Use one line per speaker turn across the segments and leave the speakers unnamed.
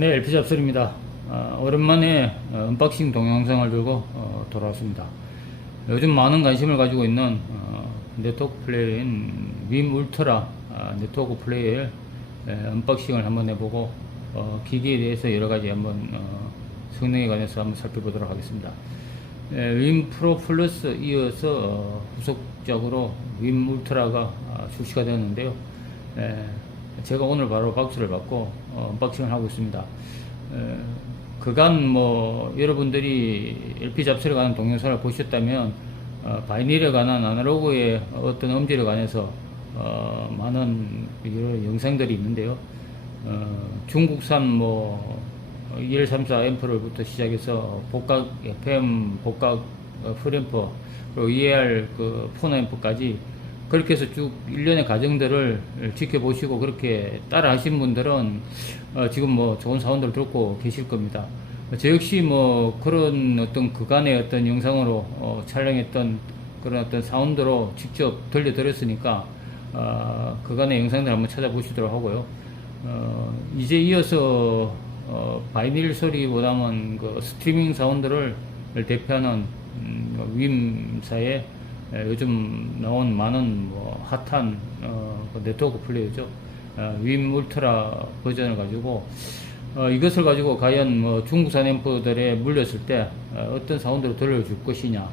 네, LP 잡설입니다. 아, 오랜만에 어, 언박싱 동영상을 들고 어, 돌아왔습니다. 요즘 많은 관심을 가지고 있는 어, 네트워크 플레이인 윈 울트라 아, 네트워크 플레이의 에, 언박싱을 한번 해보고 어, 기기에 대해서 여러 가지 한번 어, 성능에 관해서 한번 살펴보도록 하겠습니다. 에, 윈 프로 플러스 이어서 어, 후속적으로 윈 울트라가 아, 출시가 되었는데요. 에, 제가 오늘 바로 박수를 받고 어, 언박싱을 하고 있습니다. 에, 그간 뭐 여러분들이 LP 잡설에 관한 동영상을 보셨다면 어, 바이닐에 관한 아날로그의 어떤 음질에 관해서 어, 많은 여러 영상들이 있는데요. 어, 중국산 뭐 1, 3, 4 앰프를부터 시작해서 복각 FM, 복각 어, 프램프 그리고 ER 그 폰 앰프까지 그렇게 해서 쭉 일련의 과정들을 지켜보시고 그렇게 따라 하신 분들은 어, 지금 뭐 좋은 사운드를 듣고 계실 겁니다. 저 역시 뭐 그런 어떤 그간의 어떤 영상으로 어, 촬영했던 그런 어떤 사운드로 직접 들려드렸으니까 어, 그간의 영상들 한번 찾아보시도록 하고요. 어, 이제 이어서 어, 바이닐 소리보다는 그 스트리밍 사운드를 대표하는 음, 윈사의 에, 요즘 나온 많은 뭐 핫한 어, 그 네트워크 플레이어죠. 어, 윈 울트라 버전을 가지고 어, 이것을 가지고 과연 뭐 중국산 앰프들에 물렸을 때 어, 어떤 사운드로 들려줄 것이냐.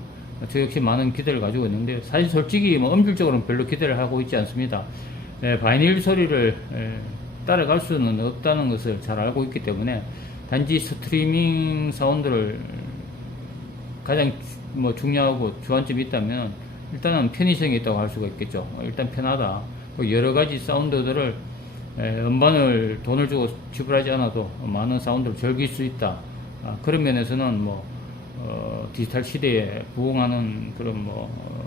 저 역시 많은 기대를 가지고 있는데 사실 솔직히 뭐 음질적으로는 별로 기대를 하고 있지 않습니다. 에, 바이닐 소리를 에, 따라갈 수는 없다는 것을 잘 알고 있기 때문에 단지 스트리밍 사운드를 가장 주- 뭐 중요하고 주안점이 있다면 일단은 편의성이 있다고 할 수가 있겠죠. 일단 편하다. 그 여러 가지 사운드들을 에, 음반을 돈을 주고 지불하지 않아도 많은 사운드를 즐길 수 있다. 아, 그런 면에서는 뭐 어, 디지털 시대에 부응하는 그런 뭐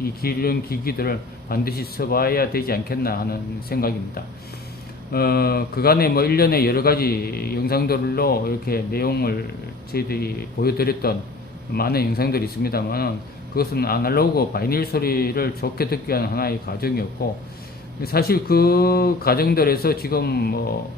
이 기름 기기들을 반드시 써봐야 되지 않겠나 하는 생각입니다. 어, 그간에 뭐 일련의 여러 가지 영상들로 이렇게 내용을 저희들이 보여드렸던 많은 영상들이 있습니다만 그것은 아날로그 바이닐 소리를 좋게 듣기 위한 하나의 과정이었고 사실 그 과정들에서 지금 뭐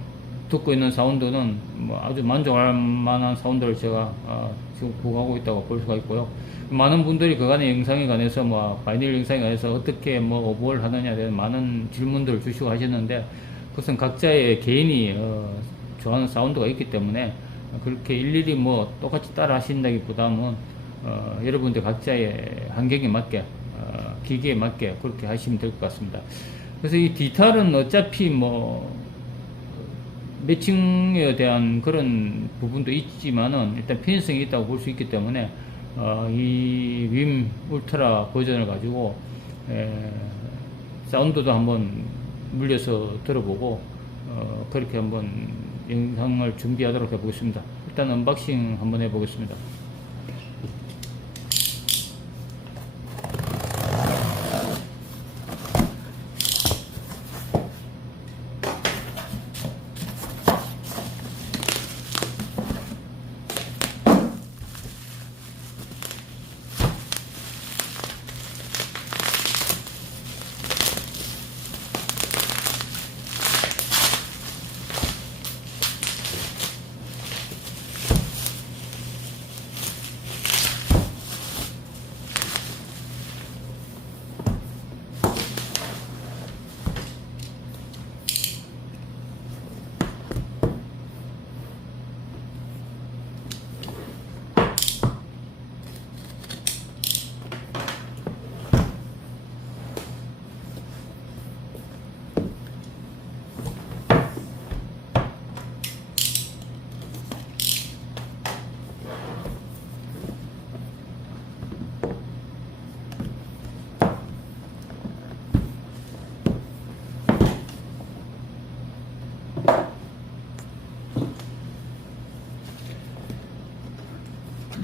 듣고 있는 사운드는 뭐 아주 만족할 만한 사운드를 제가 어, 지금 구하고 있다고 볼 수가 있고요. 많은 분들이 그간의 영상에 관해서 뭐 바이닐 영상에 관해서 어떻게 뭐 오버를 하느냐에 대한 많은 질문들을 주시고 하셨는데 그것은 각자의 개인이 어, 좋아하는 사운드가 있기 때문에 그렇게 일일이 뭐 똑같이 따라 하신다기보다는 어, 여러분들 각자의 환경에 맞게 어, 기기에 맞게 그렇게 하시면 될 것 같습니다. 그래서 이 디지털은 어차피 뭐 매칭에 대한 그런 부분도 있지만은 일단 편의성이 있다고 볼 수 있기 때문에 어, 이윈 울트라 버전을 가지고 에, 사운드도 한번 물려서 들어보고 어, 그렇게 한번 영상을 준비하도록 해보겠습니다. 일단 언박싱 한번 해보겠습니다.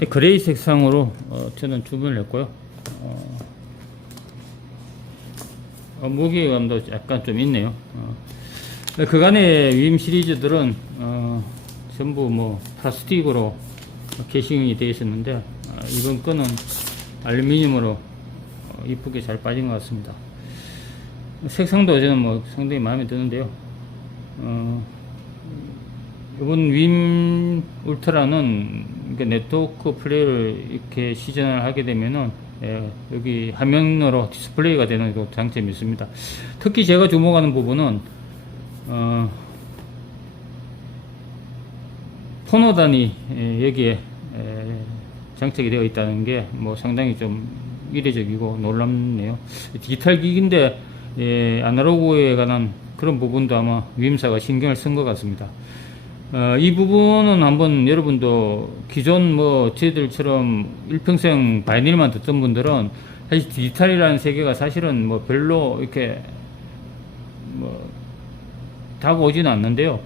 그레이 색상으로 어, 저는 주문을 했고요. 어, 어, 무게감도 약간 좀 있네요. 어, 네, 그간의 윈 시리즈들은 어, 전부 뭐 플라스틱으로 게싱이 되어 있었는데 어, 이번 거는 알루미늄으로 어, 이쁘게 잘 빠진 것 같습니다. 색상도 저는 뭐 상당히 마음에 드는데요. 어, 이번 윈 울트라는 이게 네트워크 플레이를 이렇게 시전을 하게 되면은 예, 여기 화면으로 디스플레이가 되는 그 장점이 있습니다. 특히 제가 주목하는 부분은 어, 포노단이 예, 여기에 에, 장착이 되어 있다는 게 뭐 상당히 좀 이례적이고 놀랍네요. 디지털 기기인데 예, 아날로그에 관한 그런 부분도 아마 위임사가 신경을 쓴 것 같습니다. 어, 이 부분은 한번 여러분도 기존 뭐 저희들처럼 일평생 바이닐만 듣던 분들은 사실 디지털이라는 세계가 사실은 뭐 별로 이렇게 뭐 다가오지는 않는데요.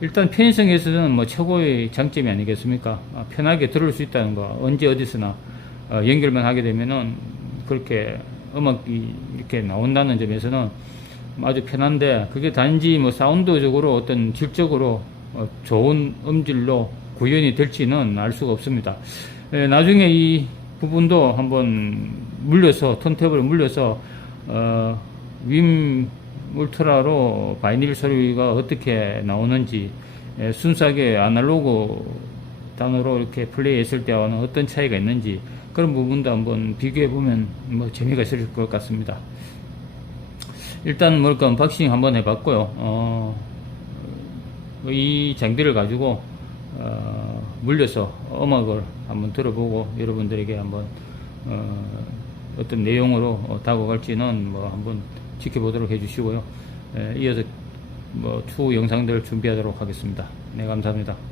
일단 편의성에서는 뭐 최고의 장점이 아니겠습니까? 아, 편하게 들을 수 있다는 거 언제 어디서나 어, 연결만 하게 되면은 그렇게 음악이 이렇게 나온다는 점에서는 아주 편한데 그게 단지 뭐 사운드적으로 어떤 질적으로 어, 좋은 음질로 구현이 될지는 알 수가 없습니다. 에, 나중에 이 부분도 한번 물려서 턴테이블을 물려서 어, 윈 울트라로 바이닐 소리가 어떻게 나오는지 에, 순수하게 아날로그 단어로 이렇게 플레이했을 때와는 어떤 차이가 있는지 그런 부분도 한번 비교해 보면 뭐 재미가 있을 것 같습니다. 일단 뭘까 언박싱 한번 해봤고요. 어, 이 장비를 가지고 어, 물려서 음악을 한번 들어보고 여러분들에게 한번 어, 어떤 내용으로 어, 다가갈지는 뭐 한번 지켜보도록 해주시고요. 에, 이어서 뭐 추후 영상들을 준비하도록 하겠습니다. 네 감사합니다.